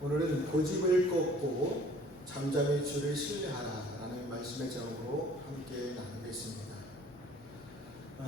오늘은 고집을 꺾고 잠잠히 주를 신뢰하라라는 말씀의 제목으로 함께 나누겠습니다.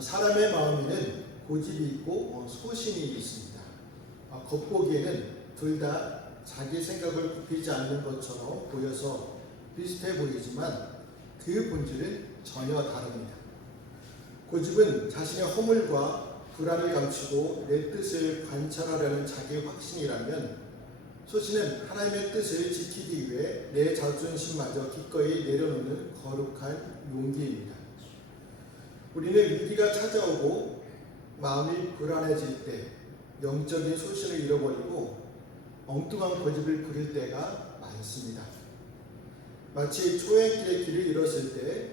사람의 마음에는 고집이 있고 소신이 있습니다. 겉보기에는 둘 다 자기 생각을 굽히지 않는 것처럼 보여서 비슷해 보이지만 그 본질은 전혀 다릅니다. 고집은 자신의 허물과 불안을 감추고 내 뜻을 관찰하려는 자기 확신이라면, 소신은 하나님의 뜻을 지키기 위해 내 자존심마저 기꺼이 내려놓는 거룩한 용기입니다. 우리는 위기가 찾아오고 마음이 불안해질 때 영적인 소신을 잃어버리고 엉뚱한 고집을 부릴 때가 많습니다. 마치 초행길의 길을 잃었을 때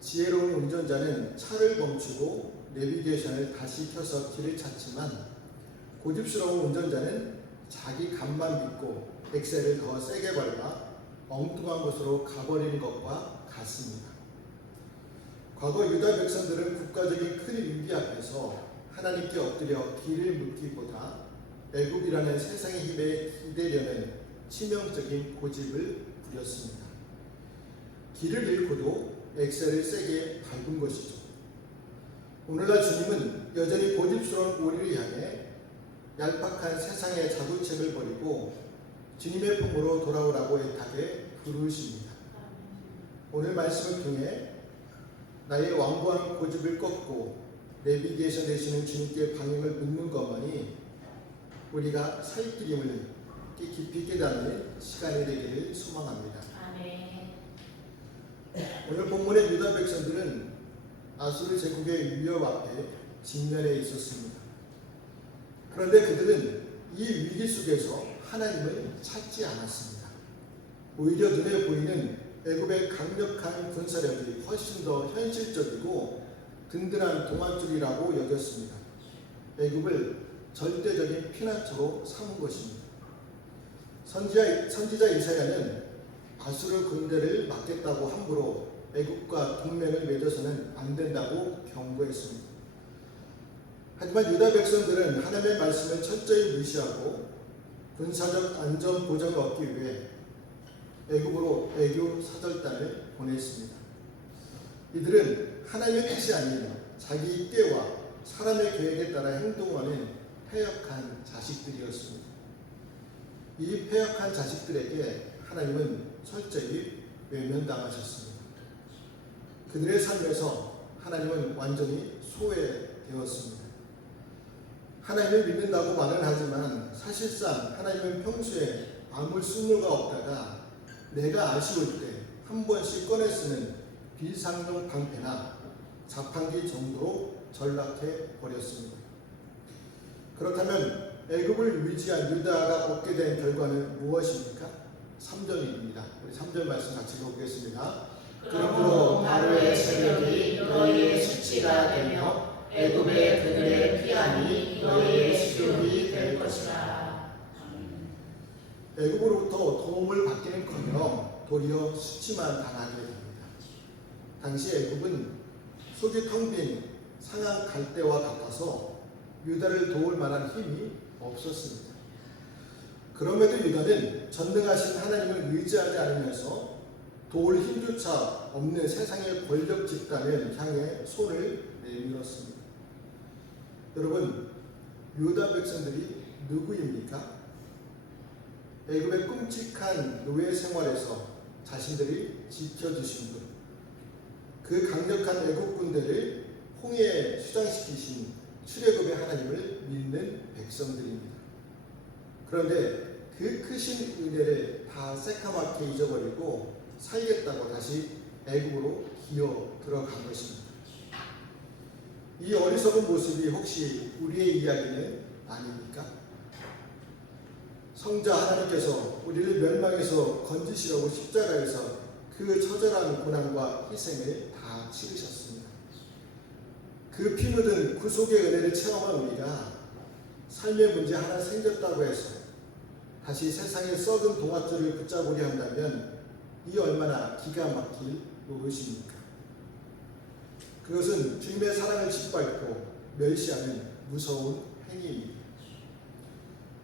지혜로운 운전자는 차를 멈추고 내비게이션을 다시 켜서 길을 찾지만, 고집스러운 운전자는 자기 감만 믿고 엑셀을 더 세게 밟아 엉뚱한 곳으로 가버리는 것과 같습니다. 과거 유다 백성들은 국가적인 큰 위기 앞에서 하나님께 엎드려 길을 묻기보다 애굽이라는 세상의 힘에 기대려는 치명적인 고집을 부렸습니다. 길을 잃고도 엑셀을 세게 밟은 것이죠. 오늘날 주님은 여전히 고집스러운 우리를 향해 얄팍한 세상의 자부책을 버리고 주님의 품으로 돌아오라고 애타게 부르십니다. 오늘 말씀을 통해 나의 완고한 고집을 꺾고 내비게이션 되시는 주님께 방향을 묻는 것만이 우리가 살 길임을 깊이 깨닫는 시간이 되기를 소망합니다. 오늘 본문의 유다 백성들은 아수르 제국의 위협 앞에 직면해 있었습니다. 그런데 그들은 이 위기 속에서 하나님을 찾지 않았습니다. 오히려 눈에 보이는 애굽의 강력한 군사력이 훨씬 더 현실적이고 든든한 동안줄이라고 여겼습니다. 애굽을 절대적인 피난처로 삼은 것입니다. 선지자 이사야는 아수르 군대를 막겠다고 함부로 애굽과 동맹을 맺어서는 안 된다고 경고했습니다. 하지만 유다 백성들은 하나님의 말씀을 철저히 무시하고 군사적 안전 보장을 얻기 위해 애굽으로 애교 사절단을 보냈습니다. 이들은 하나님의 뜻이 아닌 자기 때와 사람의 계획에 따라 행동하는 패역한 자식들이었습니다. 이 패역한 자식들에게 하나님은 철저히 외면당하셨습니다. 그들의 삶에서 하나님은 완전히 소외되었습니다. 하나님을 믿는다고 말은 하지만 사실상 하나님은 평소에 아무 쓸모가 없다가 내가 아쉬울 때 한 번씩 꺼내 쓰는 비상용 방패나 자판기 정도로 전락해 버렸습니다. 그렇다면 애굽을 위지한 유다가 얻게 된 결과는 무엇입니까? 3절입니다. 우리 3절 말씀 같이 읽어보겠습니다. 그러므로 바로의 세력이 너희의 수치가 되며 애굽의 그들의 피함이 너희의 수욕이 될 것이라. 애굽으로부터 도움을 받기는커녕 도리어 수치만 당하게 됩니다. 당시 애굽은 속이 텅 빈 상한 갈대와 같아서 유다를 도울 만한 힘이 없었습니다. 그럼에도 유다는 전능하신 하나님을 의지하지 않으면서 도울 힘조차 없는 세상의 권력 집단을 향해 손을 내밀었습니다. 여러분, 유다 백성들이 누구입니까? 애굽의 끔찍한 노예 생활에서 자신들이 지켜주신 분, 그 강력한 애굽 군대를 홍해에 수장시키신 출애굽의 하나님을 믿는 백성들입니다. 그런데 그 크신 은혜를 다 새까맣게 잊어버리고 살겠다고 다시 애굽으로 기어 들어간 것입니다. 이 어리석은 모습이 혹시 우리의 이야기는 아닙니까? 성자 하나님께서 우리를 멸망에서 건지시려고 십자가에서 그 처절한 고난과 희생을 다 치르셨습니다. 그 피 묻은 구속의 은혜를 체험한 우리가 삶의 문제 하나 생겼다고 해서 다시 세상의 썩은 동아줄을 붙잡으려 한다면 이 얼마나 기가 막힐 노릇입니까? 그것은 주님의 사랑을 짓밟고 멸시하는 무서운 행위입니다.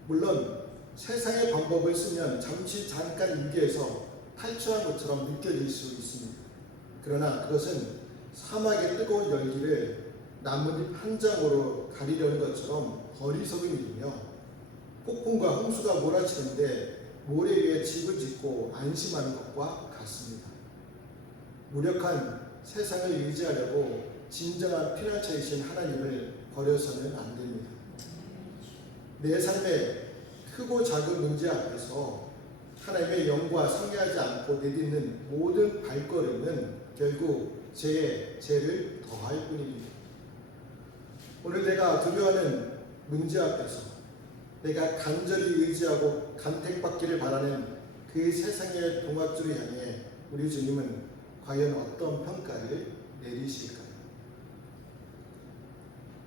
물론 세상의 방법을 쓰면 잠깐 위기에서 탈출한 것처럼 느껴질 수 있습니다. 그러나 그것은 사막의 뜨거운 열기를 나뭇잎 한 장으로 가리려는 것처럼 어리석은 일이며, 폭풍과 홍수가 몰아치는데 모래 위에 집을 짓고 안심하는 것과 같습니다. 무력한 세상을 의지하려고 진정한 피난처이신 하나님을 버려서는 안 됩니다. 내 삶의 크고 작은 문제 앞에서 하나님의 영과 상의하지 않고 내딛는 모든 발걸음은 결국 죄를 더할 뿐입니다. 오늘 내가 두려워하는 문제 앞에서 내가 간절히 의지하고 간택받기를 바라는 그 세상의 동아줄을 향해 우리 주님은 과연 어떤 평가를 내리실까요?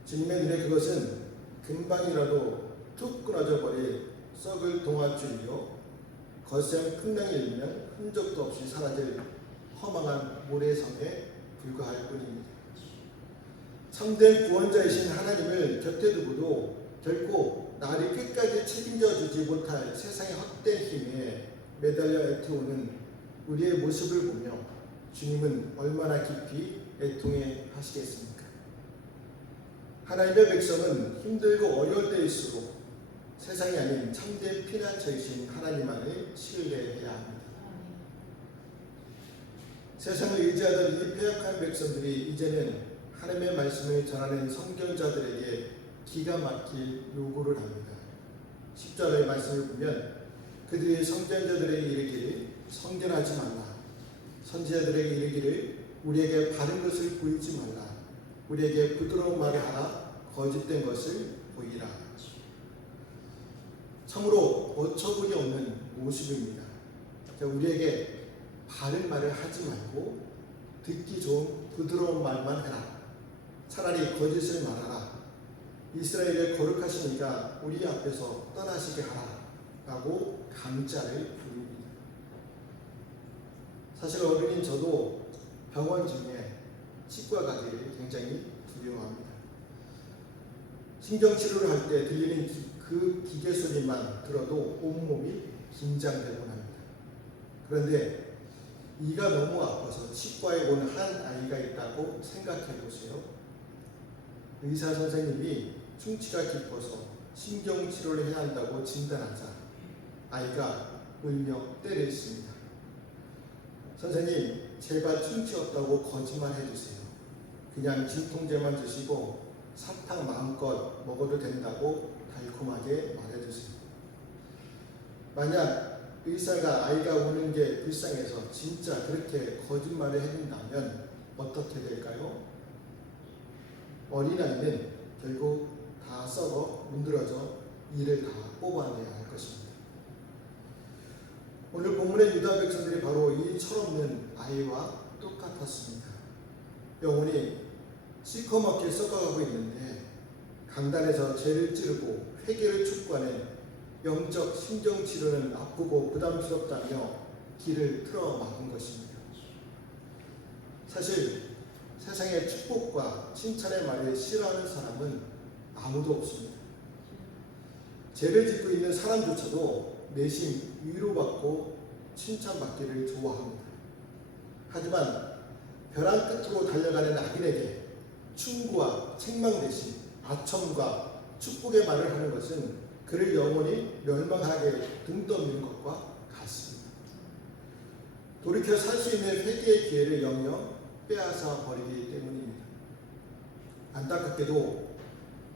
주님의 눈에 그것은 금방이라도 툭 끊어져 버릴 썩을 동아줄이요, 거센 풍랑이 일면 흔적도 없이 사라질 허망한 모래섬에 불과할 뿐입니다. 참된 구원자이신 하나님을 곁에 두고도 결코 나를 끝까지 책임져 주지 못할 세상의 헛된 힘에 매달려 애태우는 우리의 모습을 보며 주님은 얼마나 깊이 애통해 하시겠습니까? 하나님의 백성은 힘들고 어려울 때일수록 세상이 아닌 참된 피난처이신 하나님만을 신뢰해야 합니다. 세상을 의지하던 이 패역한 백성들이 이제는 하나님의 말씀을 전하는 선견자들에게 기가 막힐 요구를 합니다. 10절의 말씀을 보면 그들이 선견자들에게 이르기를 선견하지 말라, 선지자들에게 이르기를 우리에게 바른 것을 보이지 말라, 우리에게 부드러운 말을 하라, 거짓된 것을 보이라. 참으로 어처구니 없는 모습입니다. 우리에게 바른 말을 하지 말고 듣기 좋은 부드러운 말만 해라, 차라리 거짓을 말하라, 이스라엘의 거룩하신 이가 우리 앞에서 떠나시게 하라 라고 강짜를 부릅니다. 사실 어른인 저도 병원 중에 치과 가기를 굉장히 두려워합니다. 신경치료를 할 때 들리는 그 기계 소리만 들어도 온몸이 긴장되곤 합니다. 그런데 이가 너무 아파서 치과에 온 한 아이가 있다고 생각해 보세요. 의사 선생님이 충치가 깊어서 신경치료를 해야 한다고 진단하자 아이가 울며 때렸습니다. 선생님, 제발 충치 없다고 거짓말 해주세요. 그냥 진통제만 주시고 사탕 마음껏 먹어도 된다고 달콤하게 말해주세요. 만약 의사가 아이가 우는 게 불쌍해서 진짜 그렇게 거짓말을 해준다면 어떻게 될까요? 어린아이는 결국 다 썩어 문드러져 이를 다 뽑아내야 할 것입니다. 오늘 본문의 유다 백성들이 바로 이 철없는 아이와 똑같았습니다. 영혼이 시커멓게 썩어가고 있는데 강단에서 죄를 찌르고 회개를 촉구하는 영적 신경치료는 아프고 부담스럽다며 길을 틀어 막은 것입니다. 사실 세상의 축복과 칭찬의 말을 싫어하는 사람은 아무도 없습니다. 죄를 짓고 있는 사람조차도 내심 위로받고 칭찬받기를 좋아합니다. 하지만 벼랑 끝으로 달려가는 악인에게 충고와 책망 대신 아첨과 축복의 말을 하는 것은 그를 영원히 멸망하게 등 떠미는 것과 같습니다. 돌이켜 살 수 있는 회개의 기회를 영영 빼앗아 버리기 때문입니다. 안타깝게도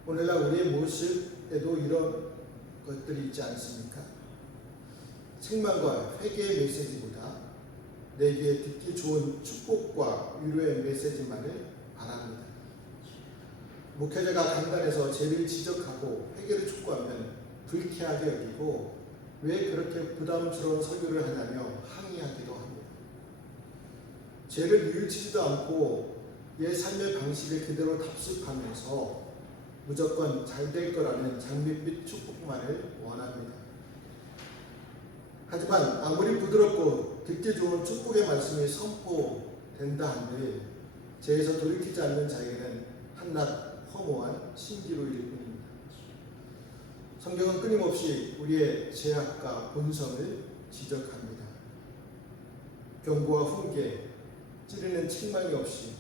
오늘날 우리의 모습에도 이런 것들이 있지 않습니까? 책망과 회개의 메시지보다 내게 듣기 좋은 축복과 위로의 메시지만을 바랍니다. 목회자가 강단에서 죄를 지적하고 회개를 촉구하면 불쾌하게 여기고 왜 그렇게 부담스러운 설교를 하냐며 항의하기도 합니다. 죄를 뉘우치지도 않고 옛 삶의 방식을 그대로 답습하면서 무조건 잘 될 거라는 장밋빛 축복만을 원합니다. 하지만 아무리 부드럽고 듣기 좋은 축복의 말씀이 선포된다 한들 죄에서 돌이키지 않는 자에게는 한낱 허무한 신기루일 뿐입니다. 성경은 끊임없이 우리의 죄악과 본성을 지적합니다. 경고와 훈계, 찌르는 책망이 없이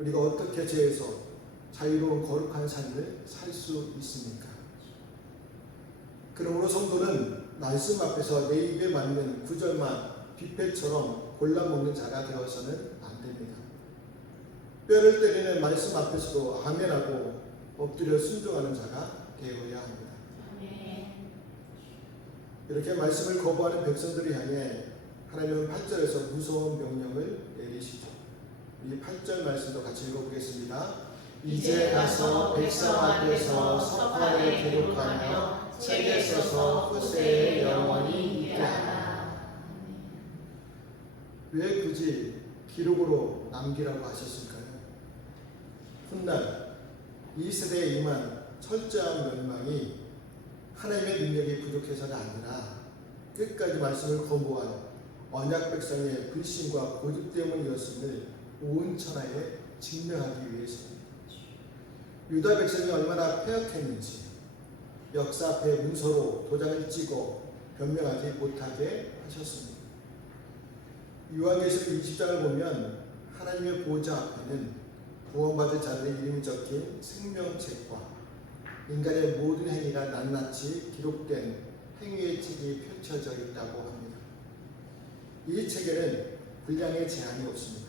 우리가 어떻게 죄에서 자유로운 거룩한 삶을 살 수 있습니까? 그러므로 성도는 말씀 앞에서 내 입에 맞는 구절만 뷔페처럼 골라먹는 자가 되어서는 안 됩니다. 뼈를 때리는 말씀 앞에서도 아멘하고 엎드려 순종하는 자가 되어야 합니다. 이렇게 말씀을 거부하는 백성들을 향해 하나님은 8절에서 무서운 명령을 내리시죠. 이 8절 말씀도 같이 읽어보겠습니다. 이제 가서 백성 앞에서 석화를 기록하며 책에 써서 후세에 영원히 있게 하라. 왜 굳이 기록으로 남기라고 하셨을까요? 훗날 이 세대에 임한 철저한 멸망이 하나님의 능력이 부족해서가 아니라 끝까지 말씀을 거부한 언약 백성의 불신과 고집 때문이었음을 온 천하에 증명하기 위해서입니다. 유다 백성이 얼마나 패역했는지 역사 앞에 문서로 도장을 찍어 변명하지 못하게 하셨습니다. 요한계시록 20장을 보면 하나님의 보좌 앞에는 구원받을 자들의 이름이 적힌 생명책과 인간의 모든 행위가 낱낱이 기록된 행위의 책이 펼쳐져 있다고 합니다. 이 책에는 분량의 제한이 없습니다.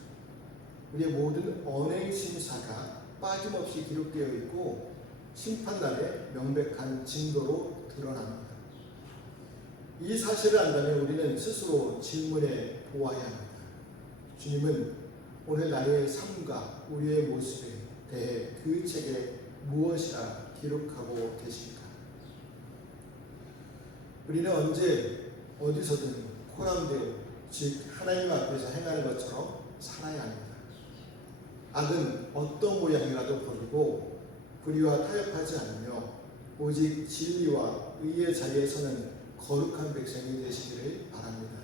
우리의 모든 언행 심사가 빠짐없이 기록되어 있고 심판날에 명백한 증거로 드러납니다. 이 사실을 안다면 우리는 스스로 질문해 보아야 합니다. 주님은 오늘 나의 삶과 우리의 모습에 대해 그 책에 무엇이라 기록하고 계십니까? 우리는 언제 어디서든 코람되어 즉 하나님 앞에서 행하는 것처럼 살아야 합니다. 악은 어떤 모양이라도 버리고 불의와 타협하지 않으며 오직 진리와 의의 자리에 서는 거룩한 백성이 되시기를 바랍니다.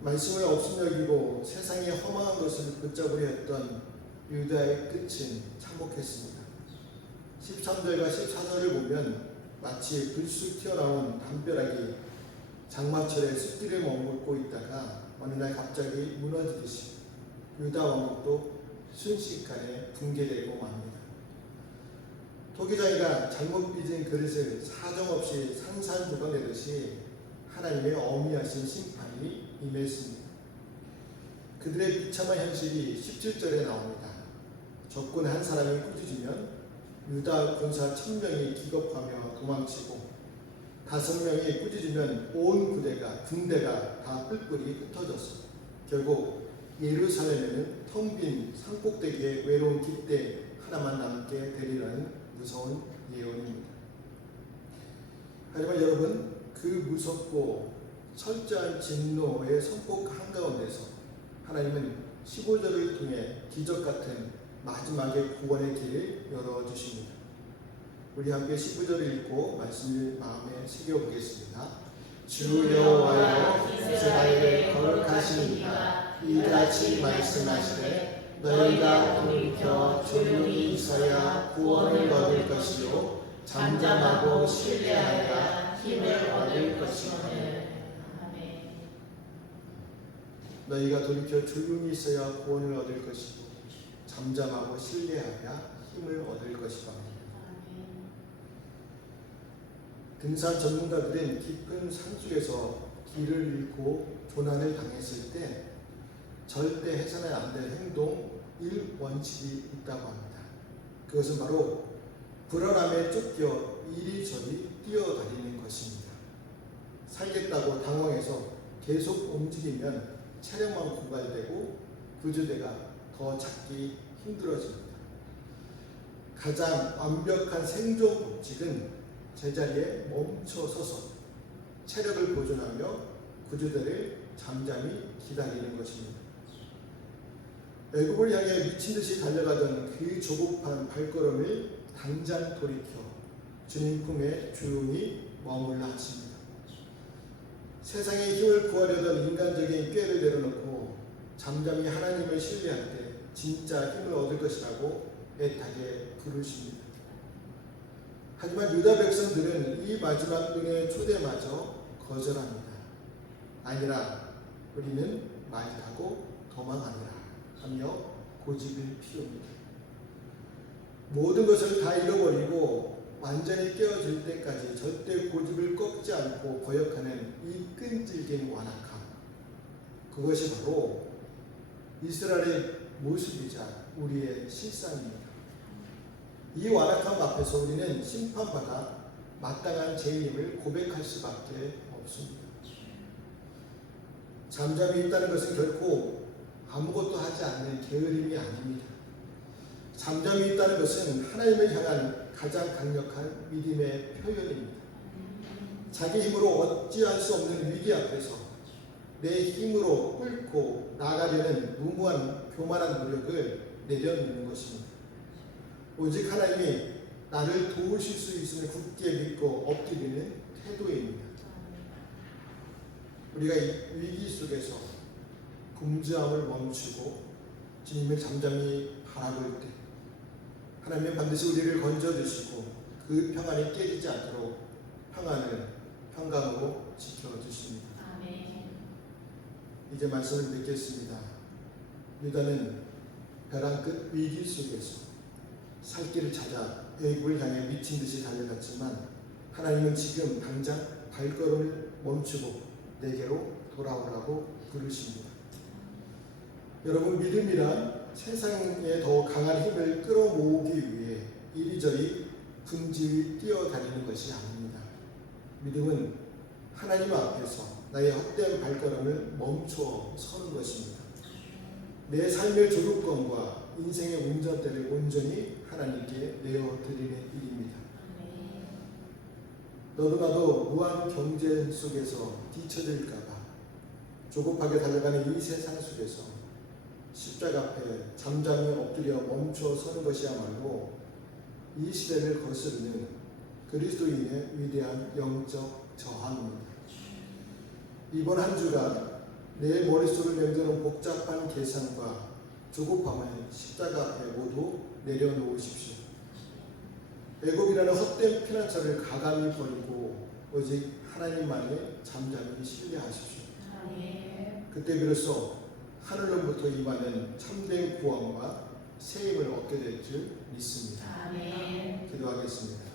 말씀을 없음여기고 세상의 허망한 것을 붙잡으려 했던 유다의 끝은 참혹했습니다. 13절과 14절을 보면 마치 불쑥 튀어나온 담벼락이 장마철에 숲길에 머물고 있다가 어느 날 갑자기 무너지듯이 유다 왕국도 순식간에 붕괴되고 맙니다. 토기장이가 잘못 빚은 그릇을 사정없이 산산조각내듯이 하나님의 어미하신 심판이 임했습니다. 그들의 비참한 현실이 17절에 나옵니다. 적군 한 사람이 꾸짖으면 유다 군사 1000명이 기겁하며 도망치고 5명이 꾸짖으면 온 군대가 다 뿔뿔이 흩어졌어. 결국 예루살렘에는 텅 빈 산꼭대기에 외로운 깃대 하나만 남게 되리라는 무서운 예언입니다. 하지만 여러분, 그 무섭고 철저한 진노의 선포 한가운데서 하나님은 15절을 통해 기적 같은 마지막의 구원의 길을 열어주십니다. 우리 함께 15절을 읽고 말씀을 마음에 새겨보겠습니다. 주 여호와여 이스라엘의 거룩하신 이가 이같이 말씀하시되 너희가 돌이켜 조용히 있어야 구원을 얻을 것이요 잠잠하고 신뢰하여야 힘을 얻을 것이거늘. 너희가 돌이켜 조용히 있어야 구원을 얻을 것이고 잠잠하고 신뢰하여야 힘을 얻을 것이다. 등산 전문가들은 깊은 산속에서 길을 잃고 조난을 당했을 때 절대 해서는 안 될 행동 1원칙이 있다고 합니다. 그것은 바로 불안함에 쫓겨 이리저리 뛰어다니는 것입니다. 살겠다고 당황해서 계속 움직이면 체력만 고갈되고 구조대가 더 찾기 힘들어집니다. 가장 완벽한 생존 법칙은 제자리에 멈춰 서서 체력을 보존하며 구조대를 잠잠히 기다리는 것입니다. 애굽을 향해 미친 듯이 달려가던 그 조급한 발걸음을 당장 돌이켜 주님 품에 조용히 머물라 하십니다. 세상의 힘을 구하려던 인간적인 꾀를 내려놓고 잠잠히 하나님을 신뢰할 때 진짜 힘을 얻을 것이라고 애타게 부르십니다. 하지만 유다 백성들은 이 마지막 은혜의 초대마저 거절합니다. 아니라 우리는 말 타고 도망하리라 하며 고집을 피웁니다. 모든 것을 다 잃어버리고 완전히 깨어질 때까지 절대 고집을 꺾지 않고 거역하는 이 끈질긴 완악함, 그것이 바로 이스라엘의 모습이자 우리의 실상입니다. 이 완악함 앞에서 우리는 심판받아 마땅한 죄인임을 고백할 수밖에 없습니다. 잠잠히 있다는 것은 결코 아무것도 하지 않는 게으름이 아닙니다. 잠잠히 있다는 것은 하나님을 향한 가장 강력한 믿음의 표현입니다. 자기 힘으로 어찌할 수 없는 위기 앞에서 내 힘으로 뚫고 나가려는 무모한 교만한 노력을 내려놓는 것입니다. 오직 하나님이 나를 도우실 수 있음을 굳게 믿고 엎드리는 태도입니다. 우리가 이 위기 속에서 분주함을 멈추고 주님을 잠잠히 바라볼 때 하나님은 반드시 우리를 건져주시고 그 평안이 깨지지 않도록 평안을 평강으로 지켜주십니다. 아멘. 이제 말씀을 맺겠습니다. 유다는 벼랑 끝 위기 속에서 살 길을 찾아 애굽을 향해 미친 듯이 달려갔지만 하나님은 지금 당장 발걸음을 멈추고 내게로 돌아오라고 부르십니다. 여러분, 믿음이란 세상에 더 강한 힘을 끌어모으기 위해 이리저리 분주히 뛰어다니는 것이 아닙니다. 믿음은 하나님 앞에서 나의 헛된 발걸음을 멈춰 서는 것입니다. 내 삶의 주도권과 인생의 운전대를 온전히 하나님께 내어드리는 일입니다. 너도 나도 무한 경쟁 속에서 뒤처질까봐 조급하게 달려가는 이 세상 속에서 십자가 앞에 잠잠히 엎드려 멈춰 서는 것이야말로 이 시대를 거스르는 그리스도인의 위대한 영적 저항입니다. 이번 한 주간 내 머릿속을 맴도는 복잡한 계산과 조급함을 십자가 앞에 모두 내려놓으십시오. 애굽이라는 헛된 피난처를 가감히 버리고 오직 하나님만을 잠잠히 신뢰하십시오. 그때 비로소 하늘로부터 임하는 참된 구원과 새 힘을 얻게 될 줄 믿습니다. 아멘. 기도하겠습니다.